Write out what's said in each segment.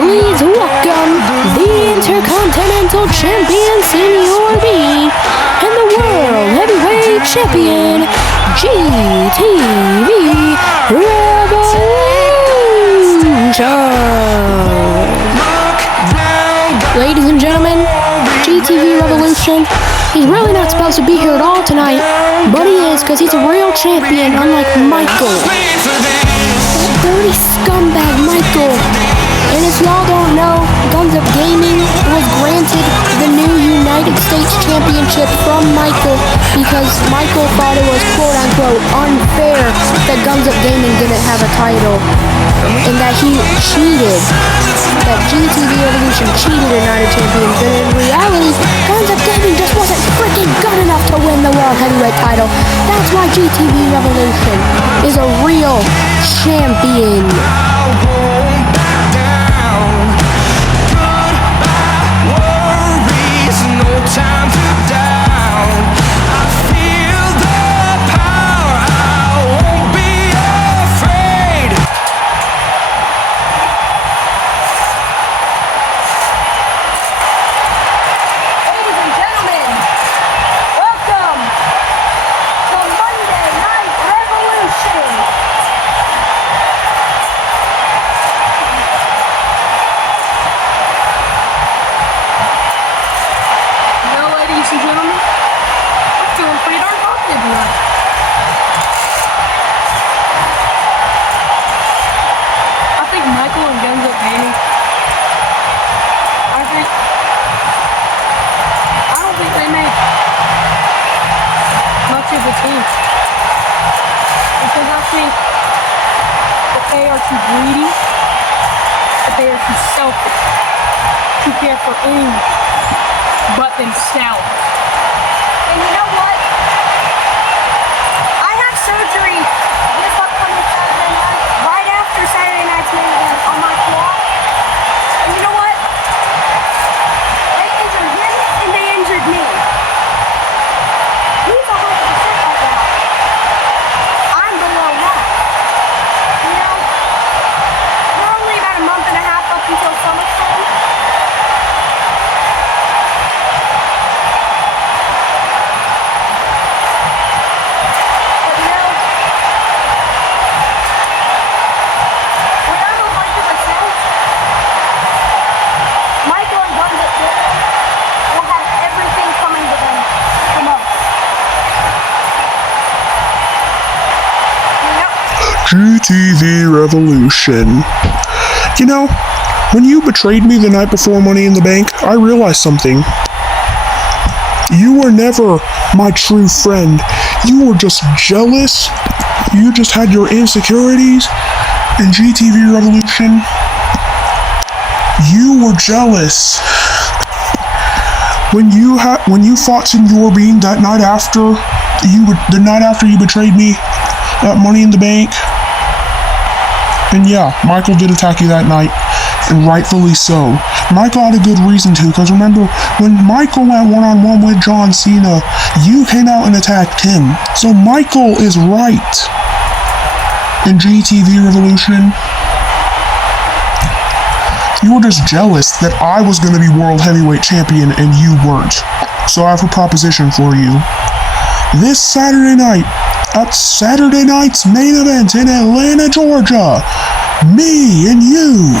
please welcome the Intercontinental Champion Senor and the World Heavyweight Champion GTV Revolution. Ladies and gentlemen, GTV Revolution, he's really not supposed to be here at all tonight, but he is because he's a real champion, unlike Michael. That dirty scumbag Michael. And if y'all don't know, Guns Up Gaming was granted the new United States Championship from Michael because Michael thought it was quote-unquote unfair that Guns Up Gaming didn't have a title and that he cheated, that GTV Revolution cheated United Champions, and in reality, Guns Up Gaming just wasn't freaking good enough to win the World Heavyweight title. That's why GTV Revolution is a real champion. Time to down. I feel the power. I won't be afraid. Ladies and gentlemen, welcome to Monday Night Revolution. Ladies and gentlemen, I'm feeling pretty darn confident tonight. I think Michael and Guns Up Gaming, I don't think they make much of a team. Because I think that they are too greedy, that they are too selfish, to care for anyone but themselves. And you know what? I have surgery this upcoming Saturday night, right after Saturday night's main event on my quad. And you know what? They injured him and they injured me. He's 100% of that. I'm below that. You know, we're only about a month and a half up until SummerSlam. GTV Revolution. You know, when you betrayed me the night before Money in the Bank, I realized something. You were never my true friend. You were just jealous. You just had your insecurities. In GTV Revolution, you were jealous. When you fought Senor that night after the night after you betrayed me at Money in the Bank. And yeah, Michael did attack you that night, and rightfully so. Michael had a good reason to, because remember, when Michael went one-on-one with John Cena, you came out and attacked him. So Michael is right. In GTV Revolution, you were just jealous that I was going to be World Heavyweight Champion and you weren't. So I have a proposition for you. This Saturday night, at Saturday night's main event in Atlanta, Georgia, me and you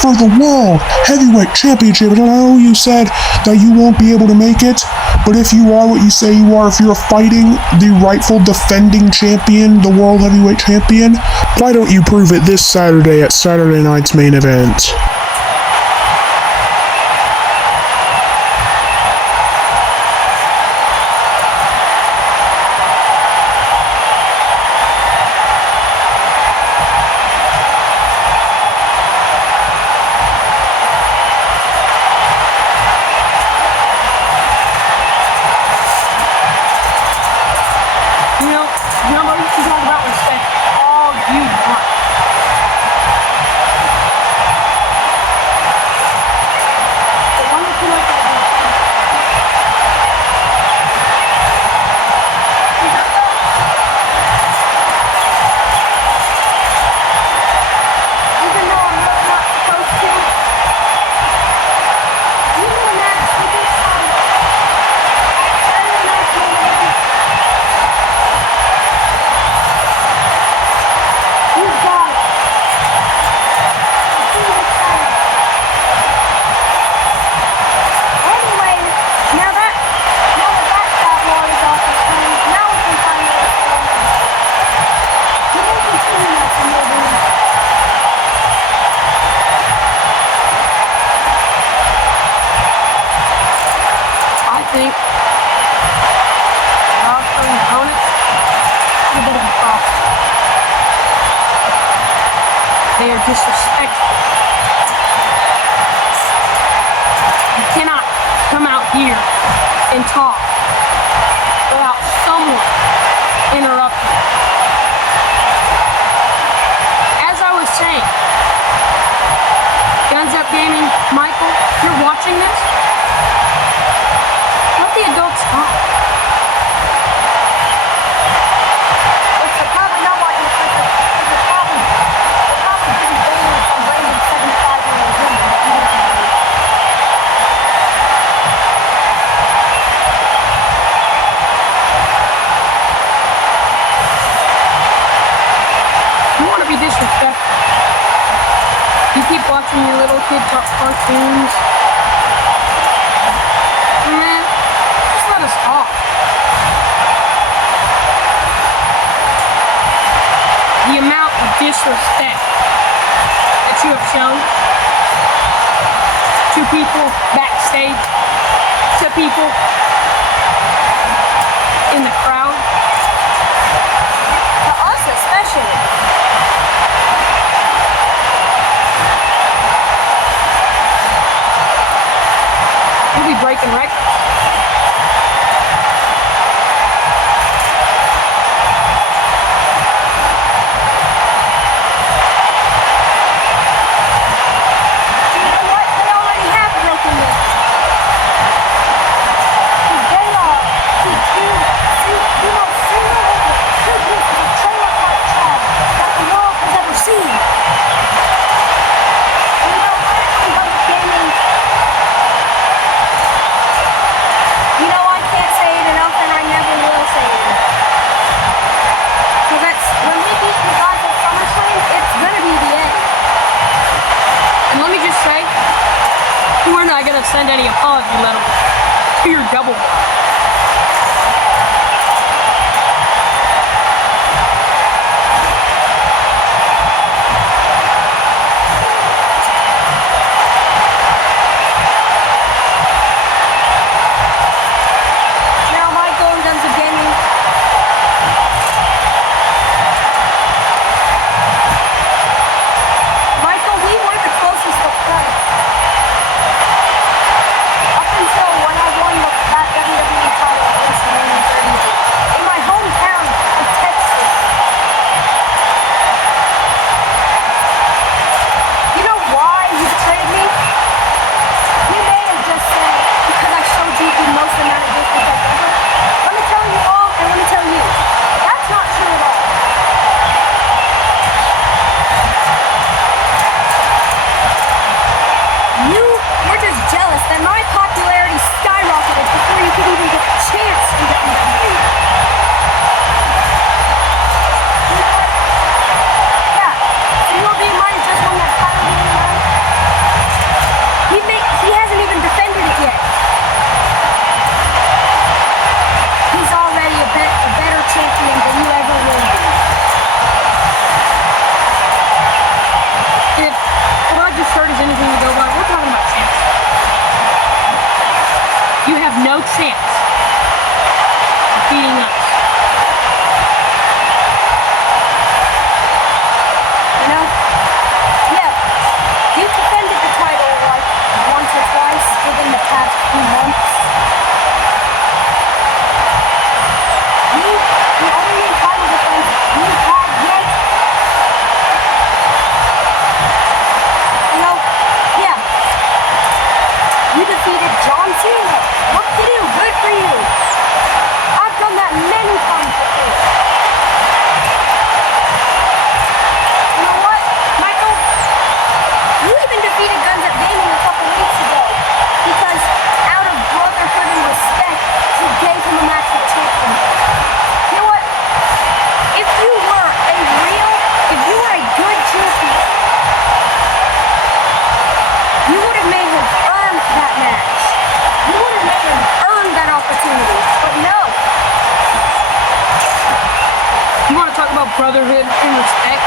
for the World Heavyweight Championship. And I know you said that you won't be able to make it, but if you are what you say you are, if you're fighting the rightful defending champion, the World Heavyweight Champion, why don't you prove it this Saturday at Saturday night's main event? They are disrespectful. You cannot come out here and talk without someone interrupting. As I was saying, Guns Up Gaming, Michael, you're watching this? Let the adults talk. Probably not watching it because the problem isn't gaming, it's on Brandon 75-year-old woman. You want to be disrespectful. You keep watching your little kid talk cartoons. Man, just let us talk. The amount of disrespect that you have shown to people backstage, to people in the crowd. To us especially. You'll be breaking records. You know what? They already have broken this. They are the two most single-handed two pieces of trailer park trash that the world has ever seen. You know, I'm done with gaming. You know, I can't say it enough, and I never will say it enough. Because that's when we beat you guys at SummerSlam, it's gonna be the end. And let me just say, we're not going to send any apology letter to your double block. Now, Michael and Guns of Gaming. Michael, we were the closest of friends. Up until when I won that WWE title at WrestleMania 38 in my hometown of Texas. You know why you betrayed me? You may have just said because I showed you the most amount of disrespect ever. Let me tell you all, and let me tell you, that's not true at all. You were just jealous that my popularity skyrocketed before you could even get a chance in WWE. Yeah, Senor being mine just won that title game, right? He hasn't even defended it yet. He's already a better champion than you ever will be. If what I just heard is anything to go by, we're talking about chance. You have no chance of beating us. You know? Yeah. You defended the title like once or twice within the past few months. The only title defense you had yet. You know, yeah. You defeated John Cena. What to do? Good for you. I've done that many times before. You know what, Michael? You even defeated Guns Up Gaming a couple weeks ago because out of brotherhood and respect, you gave him a match with champion. You know what? If you were a good champion, you would have made him earn that match. You would have made him earn that opportunity. But no. You want to talk about brotherhood and respect?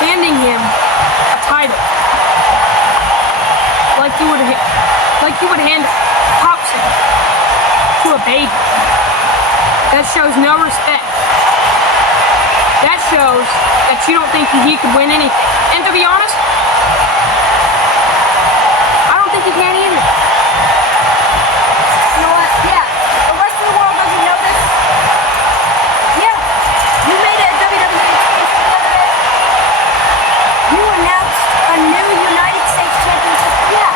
Handing him a title like you would hand popsicle to a baby. That shows no respect. that shows that you don't think he could win anything. And to be honest, I don't think he can either. You know what? Yeah. The rest of the world doesn't know this. Yeah. You made it a WWE exclusive the other day. You announced a new United States Championship. Yeah.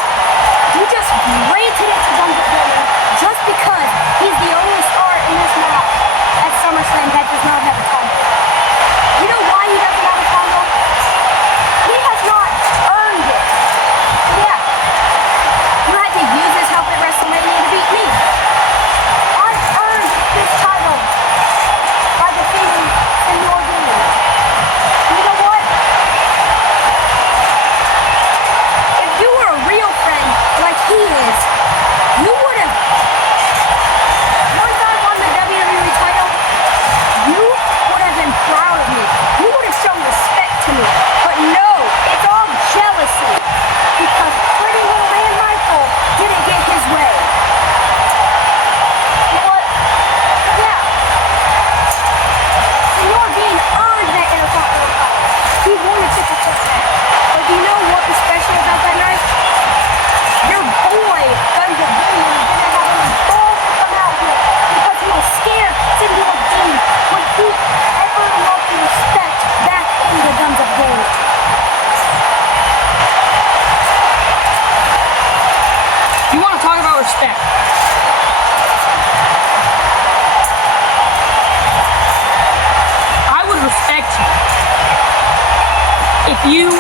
You just granted it to Guns Up Gaming just because he's the only star in this match at SummerSlam that does not have a title. You know why he doesn't have a title? He has not earned it. Yeah. You had to use his help at WrestleMania to beat me. I earned this title by defeating Senor. You know what? If you were a real friend like he is, you would have. Once I won the WWE title, you would have been proud of me. You would have shown respect to me. But no, it's all jealousy because pretty little man Michael didn't get his way. You know what? Yeah. Senor being earned that Intercontinental title. He won a triple threat match. But do you know what was special about that night? Your boy, Guns Up Gaming, didn't have any balls to come out here because he was scared Senor Dean would beat ever enough respect back into Guns Up Gaming. You want to talk about respect? I would respect you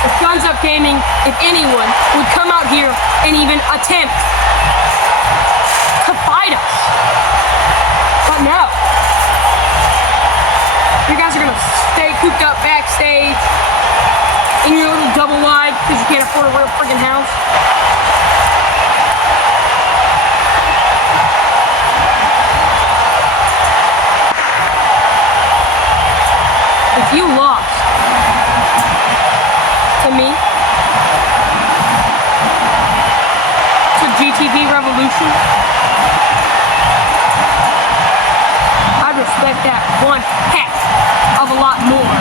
if Guns Up Gaming, if anyone, would come out here and even attempt to fight us. But no. You guys are gonna stay cooped up backstage in your little double wide because you can't afford a real freaking house. If you lost to me, to GTV Revolution, I'd respect that one heck of a lot more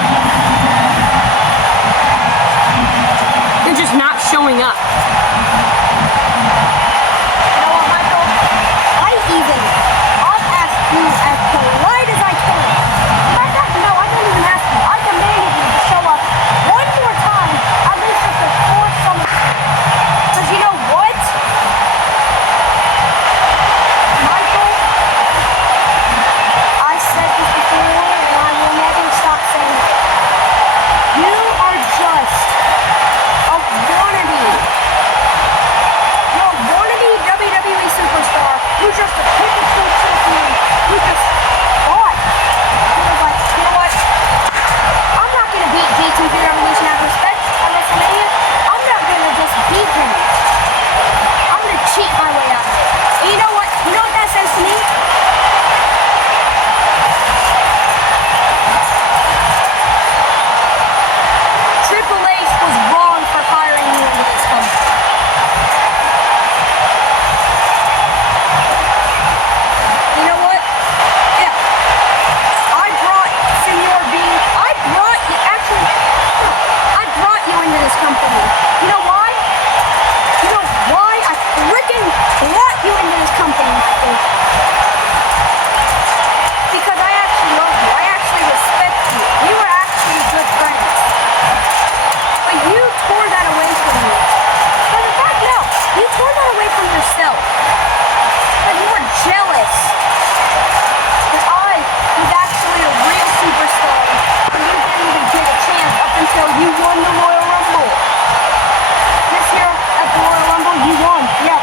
than just not showing up. You know what, Michael? I've asked you as polite as I can. In fact, no, I didn't even ask you. I demanded you to show up one more time, at least at the 4th SummerSlam. Because you know what? Michael, I said this before, and I will never stop saying it. You are just a wannabe. You're a wannabe WWE superstar who's just a typical champion who just thought he was like, you know what? I'm not gonna beat GTV Revolution out of respect at WrestleMania. I'm not gonna just beat him. I'm gonna cheat my way out of it. And you know what? You know what that says to me? Triple H was wrong for hiring you into this company. You know what? Yeah. I brought Senor B. I brought you into this company. You know why? You know why I freaking brought you into this company, Michael? Because I actually love you. I actually respect you. We were actually good friends. But you tore that away from me. But in fact, no. You tore that away from yourself. But you were jealous that I was actually a real superstar and you didn't even get a chance up until you won the Royal Rumble. This year at the Royal Rumble, you won. Yeah,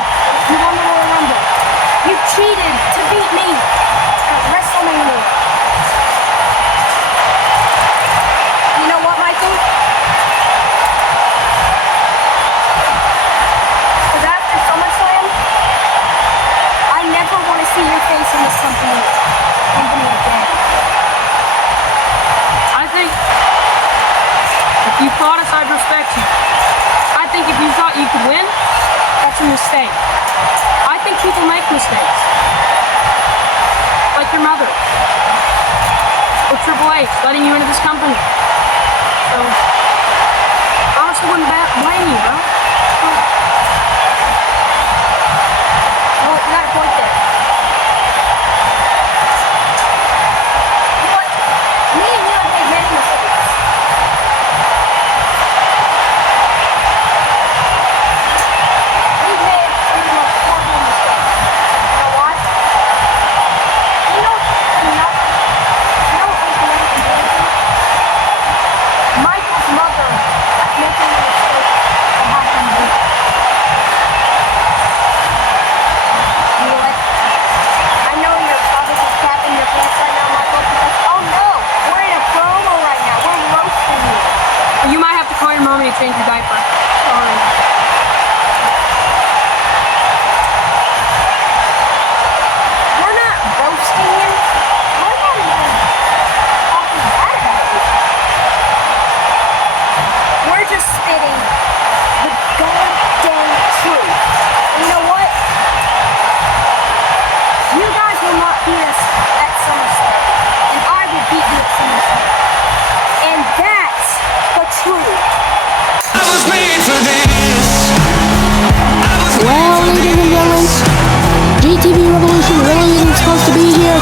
you won the Royal Rumble. You cheated to beat me at WrestleMania. You know what, Michael? Because after SummerSlam, I never want to see your face in this company again. I think if you thought us, I'd respect you. I think if you thought you could win, that's a mistake. I think people make mistakes. Like your mother. Or Triple away, letting you into this company. So, honestly, wouldn't blame you, bro. Well, you got a point there. You know what? Me and you have made many mistakes. We've made some of the most horrible mistakes. You know why? You know what we can never do? Michael's mother making a mistake of having me. You know what? I know you're probably just tapping your pants right now, Michael, because, oh no, we're in a promo right now. We're roasting you. You might have to call your mommy to change your diaper. Sorry. We're not roasting you. We're not even talking bad about you. We're just spitting the goddamn truth. And you know what? You guys will not beat us at SummerSlam. And I will beat you at SummerSlam. And that's the truth. I was made for this. Well, ladies and gentlemen, GTV Revolution really isn't supposed to be here,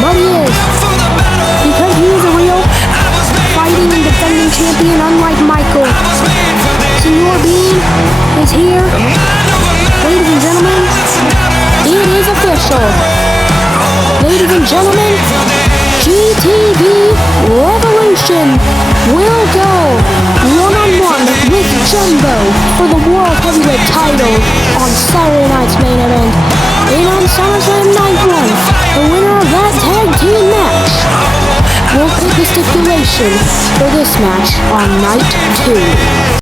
but he is. Because he is a real, fighting and defending champion unlike Michael. Senor Bean is here. Ladies and gentlemen, it is official. Ladies and gentlemen, GTV Revolution will go one-on-one with Jumbo for the World Heavyweight title on Saturday night's main event. And on SummerSlam Night 1, the winner of that tag team match will pick the stipulation for this match on Night 2.